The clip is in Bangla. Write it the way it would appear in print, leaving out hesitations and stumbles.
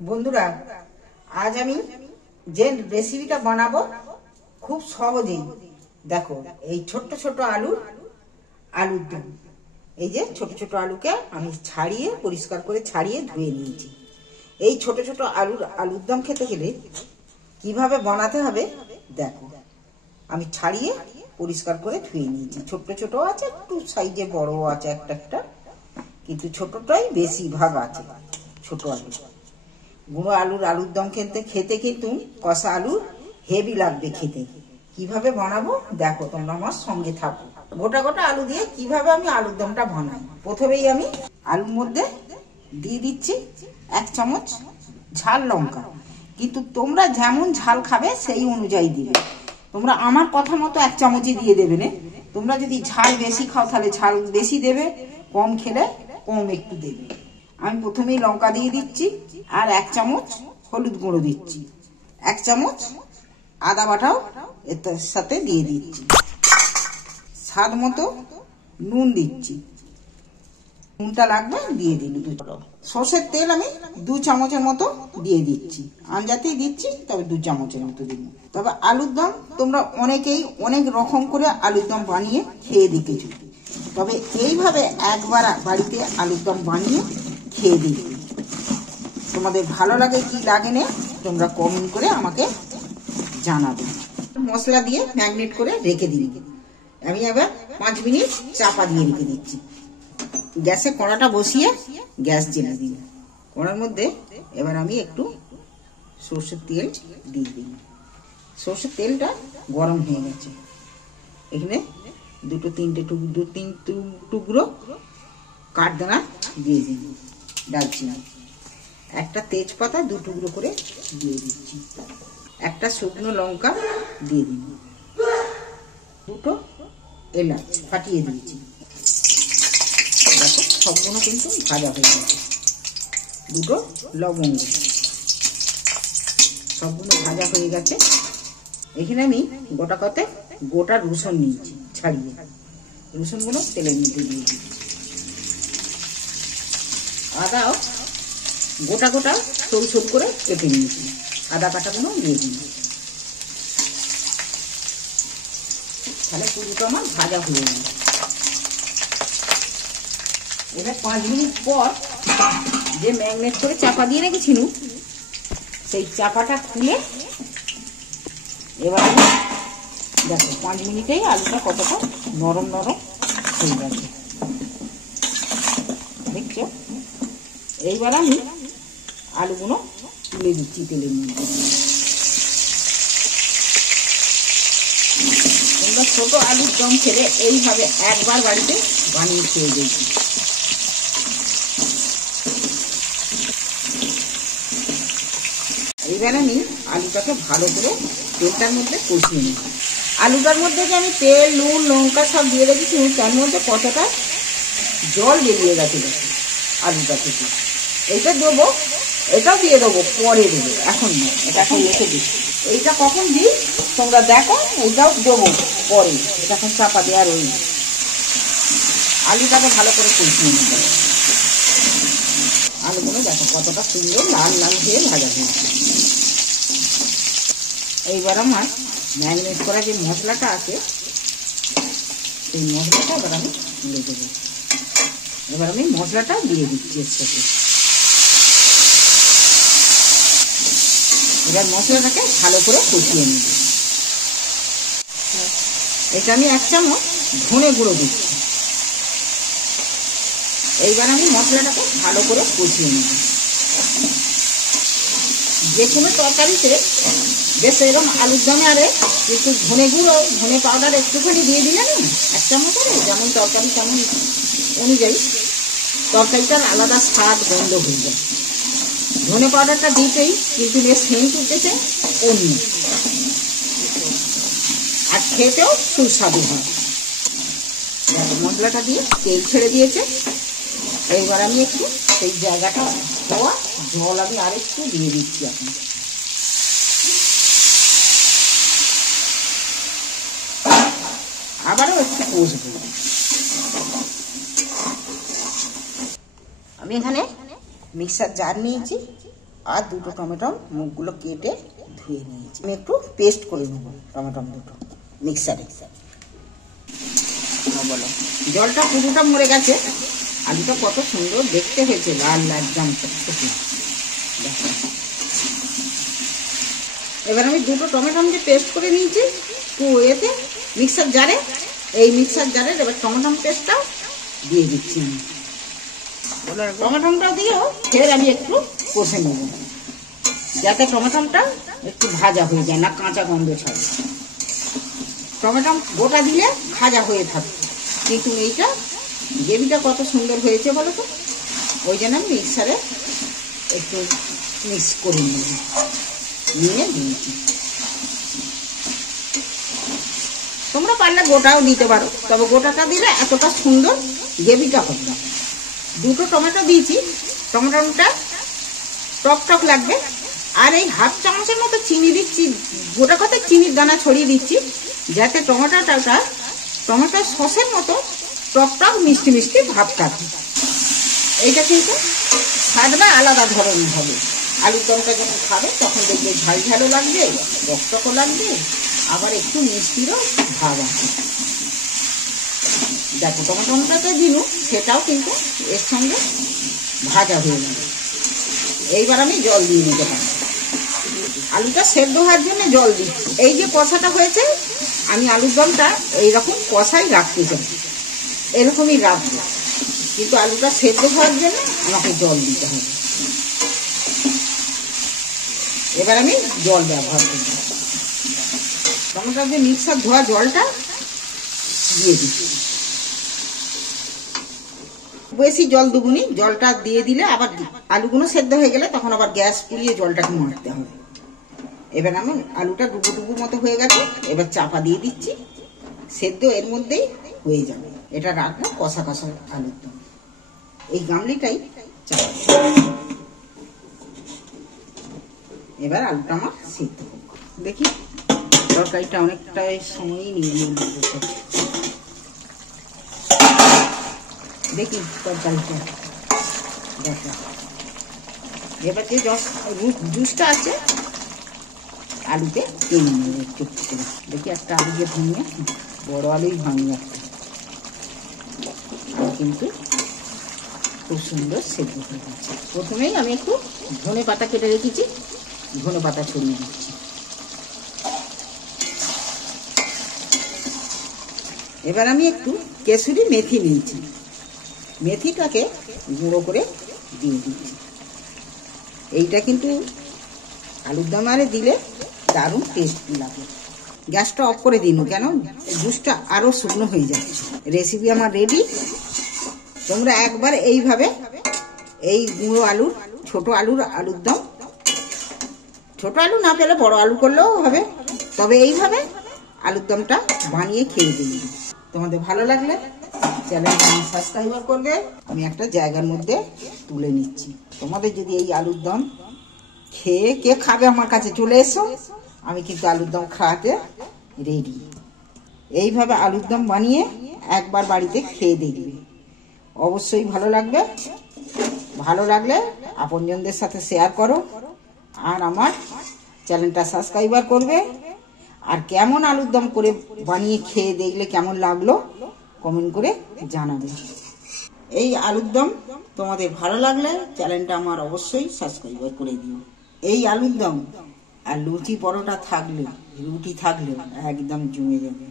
বন্ধুরা, আজ আমি যে রেসিপিটা বানাবো খুব সহজেই। দেখো, এই ছোট ছোট আলুর দম। এই যে ছোট ছোট আলুকে আমি ছাড়িয়ে পরিষ্কার করে ছাড়িয়ে ধুয়ে নিয়েছি। এই ছোট ছোট আলুর দম খেতে গেলে কিভাবে বানাতে হবে দেখো। আমি ছাড়িয়ে পরিষ্কার করে ধুয়ে নিয়েছি। ছোট ছোট আছে, একটু সাইজে বড় আছে একটা একটা, কিন্তু ছোটটাই বেশি ভাগ আছে। ছোট আলু, গুঁড়ো আলুর দম খেতে কিন্তু কষা আলু হেভি লাগবে খেতে। কিভাবে বানাবো দেখো, তোমরা আমার সঙ্গে থাকো। গোটা গোটা আলু দিয়ে কিভাবে আমি আলুর দমটা বানাই। প্রথমেই আমি আলুর মধ্যে দিয়ে দিচ্ছি 1 চামচ ঝাল লঙ্কা। কিন্তু তোমরা যেমন ঝাল খাবে সেই অনুযায়ী দিবে। তোমরা আমার কথা মতো 1 চামচই দিয়ে দেবে না। তোমরা যদি ঝাল বেশি খাও তাহলে ঝাল বেশি দেবে, কম খেলে কম একটু দেবে। আমি প্রথমেই লঙ্কা দিয়ে দিচ্ছি, আর 1 চামচ হলুদ গুঁড়ো দিচ্ছি। 1 চামচ আদা বাটাও এর সাথে দিয়ে দিচ্ছি। স্বাদ মতো নুন দিচ্ছি। নুনটা লাগবে দিয়ে দিন। সর্ষের তেল আমি 2 চামচের মতো দিয়ে দিচ্ছি। আঞ্জাতেই দিচ্ছি, তবে 2 চামচের মতো দিন। তবে আলুর দম তোমরা অনেকেই অনেক রকম করে আলুর দম বানিয়ে খেয়ে দেখেছো, তবে এইভাবে একবার বাড়িতে আলুর দম বানিয়ে খেয়ে দিই। তোমাদের ভালো লাগে কি লাগে না তোমরা কমেন্ট করে আমাকে জানাবে। মশলা দিয়ে ম্যারিনেট করে রেখে দিই। আমি আবার 5 মিনিট চাপা দিয়ে রেখে দিচ্ছি। গ্যাসে কড়াটা বসিয়ে গ্যাস জ্বেলে দিই। কড়ার মধ্যে এবার আমি একটু সরষের তেল দিয়ে দিই। সরষের তেলটা গরম হয়ে গেছে। এখানে 2-3 টুকরো কাঠদানা দিয়ে দিই, দারচিনি। একটা তেজপাতা 2 টুকরো করে দিয়ে দিচ্ছি। একটা শুকনো লঙ্কা দিয়ে দিন। 2টো এলাচ ফাটিয়ে দিয়েছি। দেখো, সবগুলো কিন্তু ভাজা হয়ে গেছে। 2টো লবঙ্গ, সবগুলো ভাজা হয়ে গেছে। এখানে আমি গোটা রসুন নিয়েছি ছাড়িয়ে। রসুনগুলো তেলের মধ্যে দিয়ে দিচ্ছি। আদাও গোটা সরু করে কেটে নিয়েছি। আদা কাটাগুলো দিয়ে দিন। তাহলে পুরোটা আমার ভাজা হয়ে গেল। এবার 5 মিনিট পর যে ম্যারিনেট করে চাপা দিয়ে রেখেছিল সেই চাপাটা খুলে এবার দেখো 5 মিনিটেই আলুটা কতটা নরম হয়ে গেছে, দেখছো? এইবার আমি আলুগুলো তুলে দিচ্ছি তেলের মধ্যে। তোমরা ছোট আলুর দম খেলে এইভাবে একবার বাড়িতে বানিয়ে খেয়ে দিয়েছি। এইবার আমি আলুটাকে ভালো করে তেলটার মধ্যে কষিয়ে নিই। আলুটার মধ্যে যে আমি তেল, নুন, লঙ্কা সব দিয়ে রেখেছি, তার মধ্যে কতটা জল বেরিয়ে গেছে আলুটা থেকে। এইটা দেবো, এটাও দিয়ে দেবো, পরে দেবো, এখন না। এটা এখন রেখে দিচ্ছি। এইটা কখন দিই তোমরা দেখো, এইটাও দেবো পরে। এটা এখন চাপা দেওয়া রইল। আলুটাকে ভালো করে কষিয়ে নেব। আলুগুলো দেখো কতটা সুন্দর লাল হয়ে ভাজা হয়েছে। এইবার আমার ম্যারিনেট করা যে মশলাটা আছে সেই মশলাটা এবার আমি তুলে দেবো। এবার আমি মশলাটা দিয়ে দিচ্ছি এর সাথে। এবার মশলাটাকে ভালো করে কষিয়ে নেব। এটা আমি 1 চামচ ধনে গুঁড়ো দিচ্ছি। এইবার আমি মশলাটাকে ভালো করে কষিয়ে নেব। যে কোনো তরকারিতে বেশ এরকম আলুর দমে আরে একটু ধনে গুঁড়ো, ধনে পাউডার একটুখানি দিয়ে দিলে না 1 চামচ করে, যেমন তরকারি তেমন অনুযায়ী তরকারিটার আলাদা স্বাদ গন্ধ হয়ে যায়। ধনে পাউডারটা দিতেই কিন্তু বেশ সেন্ট উঠেছে অন্য, আর খেতেও সুস্বাদু হয়। মশলাটা দিয়ে তেল ছেড়ে দিয়েছে। এইবার আমি একটু সেই জায়গাটা দেওয়া জল আমি আরেকটু দিয়ে দিচ্ছি। এখন আবারও একটু কষবো। আমি এখানে মিক্সার জার নিয়েছি, আর দুটো টমেটো মুখগুলো কেটে ধুয়ে নিয়েছি। আমি একটু পেস্ট করে নেব টমেটো দুটো মিক্সারে। বলো, জলটা পুরোটা মরে গেছে। আলুটা কত সুন্দর দেখতে হয়েছে, লাল একদম টকটকে। দেখো, এবার আমি দুটো টমেটো যে পেস্ট করে নিয়েছি এতে মিক্সার জারে, এই মিক্সার জারে এবার টমেটো পেস্টটাও দিয়ে দিচ্ছি। টমেটোটা দিয়েও ফের আমি একটু কষে নেব, যাতে টমেটোটা একটু ভাজা হয়ে যায়, না কাঁচা গন্ধ ছাড়ে। টমেটো গোটা দিলে ভাজা হয়ে থাকে, কিন্তু এইটা গ্রেভিটা কত সুন্দর হয়েছে বলো তো, ওই জন্য আমি মিক্সারে একটু মিক্স করে নিয়ে দিয়েছি। তোমরা পারলে গোটাও দিতে পারো, তবে গোটাটা দিলে এতটা সুন্দর গ্রেভিটা হবে না। দুটো টমেটো দিয়েছি, টমেটোটা টক টক লাগবে। আর এই হাফ চামচের মতো চিনি দিচ্ছি, গোটা কথা চিনির দানা ছড়িয়ে দিচ্ছি, যাতে টমেটো সসের মতো টক টক মিষ্টি মিষ্টি ভাব কাটে। এইটা কিন্তু স্বাদটা আলাদা ধরনের হবে। আলুর দমটা যখন খাবে তখন দেখবে ঝাল ঝালও লাগবে, টক টকও লাগবে, আবার একটু মিষ্টিরও ভাব আছে। দেখো টমেটোটা তো দিনু, সেটাও কিন্তু এর সঙ্গে ভাজা হয়ে যাবে। এইবার আমি জল দিয়ে নিতে পারি, আলুটা সেদ্ধ হওয়ার জন্য জল দিচ্ছি। এই যে কষাটা হয়েছে, আমি আলুর দমটা এইরকম কষাই রাখতে চাই, এরকমই রাখবো, কিন্তু আলুটা সেদ্ধ হওয়ার জন্য আমাকে জল দিতে হবে। এবার আমি জল ব্যবহার করব, টমেটোর যে মিক্সার ধোয়া জলটা দিয়ে দিচ্ছি। বেশি জল দেবুনি, জলটা দিয়ে দিলে আবার আলুগুলো সেদ্ধ হয়ে গেলে তখন আবার গ্যাস পুড়িয়ে জলটাকে মারতে হবে। এবার আমি আলুটা ডুবো ডুবো মতো হয়ে গেছে, এবার চাপা দিয়ে দিচ্ছি, সেদ্ধ এর মধ্যেই হয়ে যাবে। এটা রাখবো কষা কষা আলুর দম। এই গামলিটাই চাপা, এবার আলুটা আমার সেদ্ধ হোক। দেখি তরকারিটা অনেকটাই সময়ই নিয়ে নিয়ে দেখি তরকারিটা। দেখো এবার যে জুসটা আছে আলুতে টেনে নেবে একটু করে। দেখি একটা আলু দিয়ে ভেঙে, বড় আলুই ভাঙে একটা, কিন্তু খুব সুন্দর সেদ্ধ হয়ে গেছে। প্রথমেই আমি একটু ধনে পাতা কেটে রেখেছি, ধনে পাতা ছড়িয়ে দিচ্ছি। এবার আমি একটু কেসুরি মেথি নিয়েছি, মেথিটাকে গুঁড়ো করে দিয়ে দিচ্ছি। এইটা কিন্তু আলুর দমে দিলে দারুণ টেস্ট লাগে। গ্যাসটা অফ করে দিন, কেন জুসটা আরও শুকনো হয়ে যাচ্ছে। রেসিপি আমার রেডি। তোমরা একবার এইভাবে এই গুঁড়ো আলুর, ছোট আলুর দম, ছোট আলু না পেলে বড় আলু করলেও হবে, তবে এইভাবে আলুর দমটা বানিয়ে খেয়ে দিই। তোমাদের ভালো লাগলে চ্যানেলটা সাবস্ক্রাইব করবে। আমি একটা জায়গার মধ্যে তুলে নিচ্ছি। তোমাদের যদি এই আলুর দম খেয়ে কে খাবে আমার কাছে চলে এসো, আমি কিন্তু আলুর দম খাওয়াতে রেডি। এইভাবে আলুর দম বানিয়ে একবার বাড়িতে খেয়ে দেখবে, অবশ্যই ভালো লাগবে। ভালো লাগলে আপনজনদের সাথে শেয়ার করো, আর আমার চ্যানেলটা সাবস্ক্রাইব করবে। আর কেমন আলুর দম করে বানিয়ে খেয়ে দেখলে কেমন লাগলো কমেন্ট করে জানাবে। এই আলুর দম তোমাদের ভালো লাগলে চ্যানেলটা আমার অবশ্যই সাবস্ক্রাইব করে দিও। এই আলুর দম আর লুচি পরোটা থাকলে, রুটি থাকলে একদম জমে যাবে।